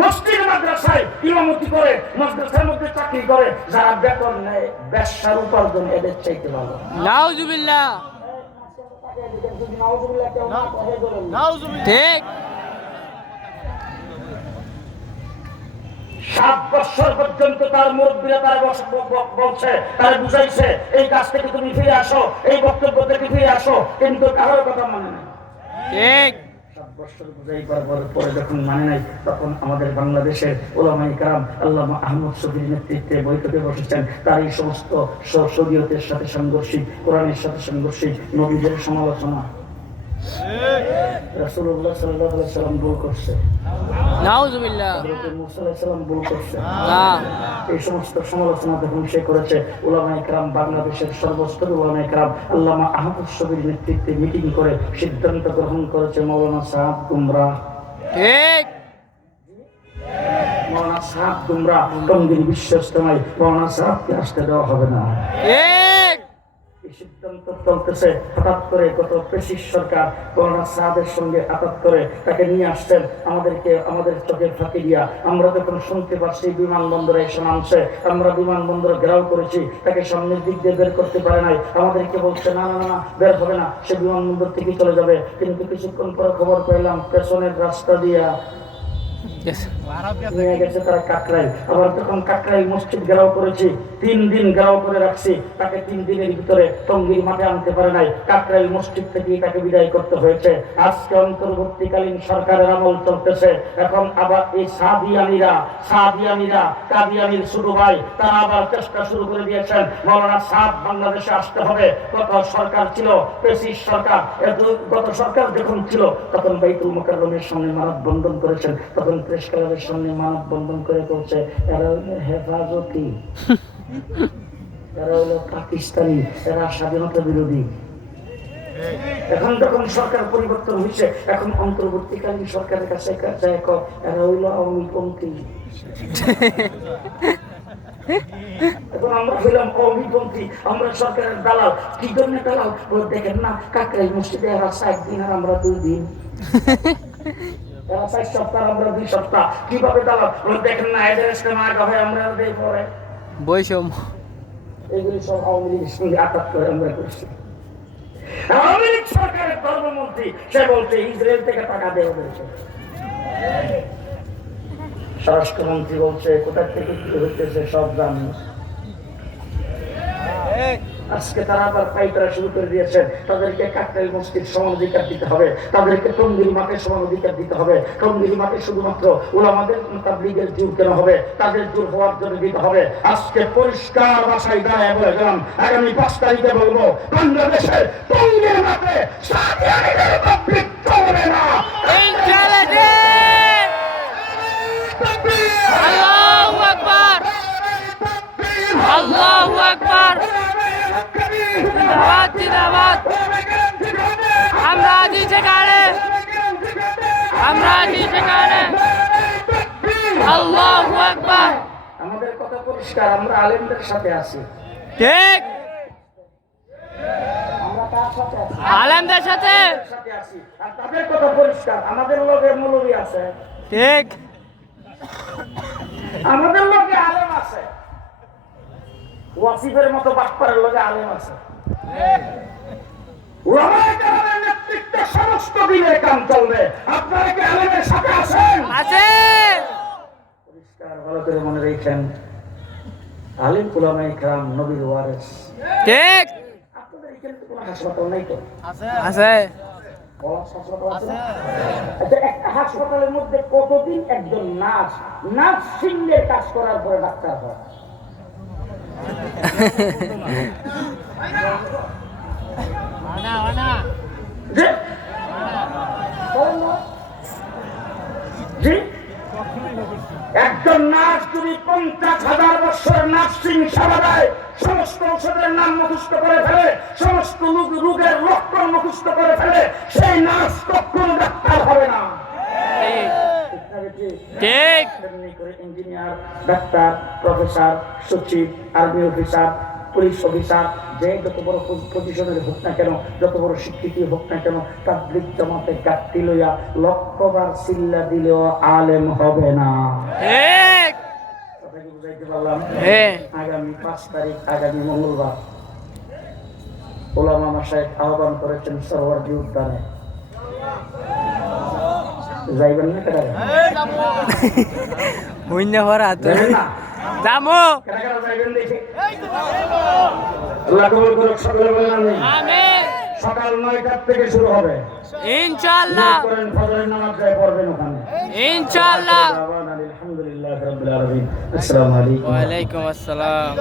মসজিদ মাদ্রাসায় ইমামতি করে, মাদ্রাসার মধ্যে চাকরি করে, যারা বেতন নেয় ব্যবসার উপার্জন এদের চাইতে ভালো। নাউজুবিল্লাহ। ঠিক। 7 বছর পর্যন্ত তার মুরব্বীরা তার বলছে, তার বুঝাইছে এই কাজ থেকে তুমি ফিরে আসো, এই বক্তব্য থেকে ফিরে আসো, কিন্তু কারোর কথা মানে না। ঠিক। 7 বছর বুঝাইবার পরে যখন মানে নাই, তখন আমাদের বাংলাদেশের উলামায়ে কেরাম আল্লামা আহমদ শফীর নেতৃত্বে বৈঠকে বসেছেন। তার এই সমস্ত শরীয়তের সাথে সাংঘর্ষিক, কোরআনের সাথে সাংঘর্ষিক নবীদের সমালোচনা। রাসূলুল্লাহ সাল্লাল্লাহু আলাইহি ওয়াসাল্লাম ভুল করছে, নাউজুবিল্লাহ। হযরত মুসা আলাইহিস সালাম ভুল করছে। না, এই সমস্ত সমালোচনা যখন সে করেছে, উলামায়ে কেরাম, বাংলাদেশের সর্বস্তরের উলামায়ে কেরাম আল্লামা আহমদ শফীর নেতৃত্বে মিটিং করে সিদ্ধান্ত গ্রহণ করেছে মাওলানা সাহাব গুমরাহ। ঠিক। মাওলানা সাহাব গুমরাহ টঙ্গীর বিশ্ব ইজতেমায় মাওলানা সাহাবকে আসতে দেওয়া হবে না। ঠিক। এই সিদ্ধান্ত চলতেছে। হঠাৎ করে গত পেশিস সরকার মাওলানা সাহাবের সঙ্গে আঘাত করে তাকে নিয়ে আসছেন আমাদের চোখে ফাঁকি দিয়া। আমরা যখন শুনতে পাচ্ছি বিমানবন্দরে এসে নামছে, আমরা বিমানবন্দর ঘেরাও করেছি, তাকে সামনের দিক দিয়ে বের করতে পারে নাই। আমাদেরকে বলছে না না না, বের হবে না, সে বিমানবন্দর থেকে চলে যাবে। কিন্তু কিছুক্ষণ পরে খবর পেলাম পেছনের রাস্তা দিয়া নিয়ে গেছে তারা কাকরাইল। আবার তখন কাকরাইল মসজিদ ঘেরাও করেছি, 3 দিন ঘেরাও করে রাখছি, তাকে 3 দিনের ভিতরে টঙ্গীর মাঠে আনতে পারে নাই। কাকরাইল মসজিদ থেকে তাকে বিদায় করতে হয়েছে। আজকে অন্তর্বর্তীকালীন সরকারের আমল চলতেছে। এখন আবার এই সাদিয়ানিরা কাদিয়ানির ছোট ভাই, তারা আবার চেষ্টা শুরু করে দিয়েছেন মাওলানা সাদ বাংলাদেশে আসতে হবে। গত সরকার ছিল পেশিস সরকার, গত সরকার যখন ছিল তখন বাইতুল মুকাররমের সামনে মানববন্ধন করেছেন, তখন প্রেস ক্লাবের সামনে মানববন্ধন করে বলছে এরা হেফাজতি, এরা হলো পাকিস্তানি, এরা স্বাধীনতা বিরোধী। এখন যখন সরকার পরিবর্তন হয়েছে, এখন অন্তর্বর্তীকালীন সরকারের কাছে এরা হইল আওয়ামীপন্থী। এখন আমরা হইলাম আওয়ামীপন্থী, আমরা সরকারের দালাল। কি জন্য দালাল? দেখেন না, কাকরাইল মসজিদে এরা 7 দিন আর আমরা 2 দিন, এরা 4 সপ্তাহ আমরা 2 সপ্তাহ। কিভাবে দালাল? দেখেন না, এদের ইসলাম আগে হয় আমরা দেই পরে। বৈষম্য। এগুলি সব আওয়ামী লীগের সঙ্গে আঘাত করে আমরা করছি। আওয়ামী লীগ সরকারের ধর্মমন্ত্রী সে বলছে ইসরায়েল থেকে টাকা দেওয়া হয়েছে। স্বরাষ্ট্রমন্ত্রী বলছে কোথা থেকে কি হইতেছে সব জানি। আজকে তারা আবার পাইতারা শুরু করে দিয়েছেন, তাদেরকে কাকরাইল মসজিদ সমান অধিকার দিতে হবে, তাদেরকে টঙ্গীর মাঠে সমান অধিকার দিতে হবে। টঙ্গীর মাঠে শুধুমাত্র ওলামাদের তাবলীগের জোর কেন হবে, তাদের জোর হওয়ার জন্য দিতে হবে। আজকে পরিষ্কার ভাষায় দাঁড়ায় বলে গেলাম, আগামী 5 তারিখে বলবো বাংলাদেশের টঙ্গীর মাঠে সাদিয়ানিদের পাবলিক চলবে না। আল্লাহু আকবার, আল্লাহু আকবার। জিন্দাবাদ, জিন্দাবাদ। আমরা আছি সেখানে, আমরা আছি সেখানে। আল্লাহু আকবার। আমাদের কথা পরিষ্কার, আমরা আলেমদের সাথে আছি। ঠিক। আমরা তার সাথে আছি, আলেমদের সাথে আছি। আর তাদের কথা পরিষ্কার, আমাদের লগে মৌলবী আছে, ঠিক। আমাদের লগে আলেম আছে, ওয়াসিফের মতো বাটপারের লগে আলেম আছে। ওলামায়ে কেরামের নেতৃত্বে সমস্ত দিনের কাম চলবে। আপনারা কি আলেমের সাথে আছেন? আছে। পরিষ্কার ভালো করে মনে রাখেন, আলেম ওলামায়ে কেরাম নবীর ওয়ারিস। ঠিক। আপনাদের এখানে তো কোনো হাসপাতাল নাই তো? আছে, আছে। একটা হাসপাতালের মধ্যে কতদিন একজন নার্সিংয়ের কাজ করার পরে ডাক্তার হয়? একজন নার্স যদি 50,000 বছর নার্সিং সেবা দেয়, সমস্ত ঔষধের নাম মুখস্থ করে ফেলে, সমস্ত রোগের লক্ষণ মুখস্থ করে ফেলে, সেই নার্স কখনো ডাক্তার হবে না। ঠিক। ইঞ্জিনিয়ার, ডাক্তার, প্রফেসর, সচিব, আর্মি অফিসার, পুলিশ অফিসার, যে যত বড় পজিশনের হোক না কেন, যত বড় স্বীকৃতি হোক না কেন, তাবলীগ জামাতে গাঁটটি লইয়া লক্ষবার চিল্লা দিলেও আলেম হবে না। ঠিক। কথা কি বুঝাইতে পারলাম? হ্যাঁ। আগামী 5 তারিখ, আগামী মঙ্গলবার ওলামা মাশায়েখ আহ্বান করেছেন সরওয়ার্দী উদ্যানে। যাইবেন না কেন? হইন না ভরা তো যাবেন না? যামু। কেন কেন যাইবেন দেখি? আল্লাহ কবুল করুক, সকলে বলেন আমিন। আমিন। সকাল 9টার থেকে শুরু হবে। ইনশাআল্লাহ। নিয়ত করেন ফজরের নামাজ যায় পড়বেন ওখানে। ইনশাআল্লাহ। আলহামদুলিল্লাহ রাব্বিল আলামিন। আসসালামু আলাইকুম। ওয়া আলাইকুম আসসালাম।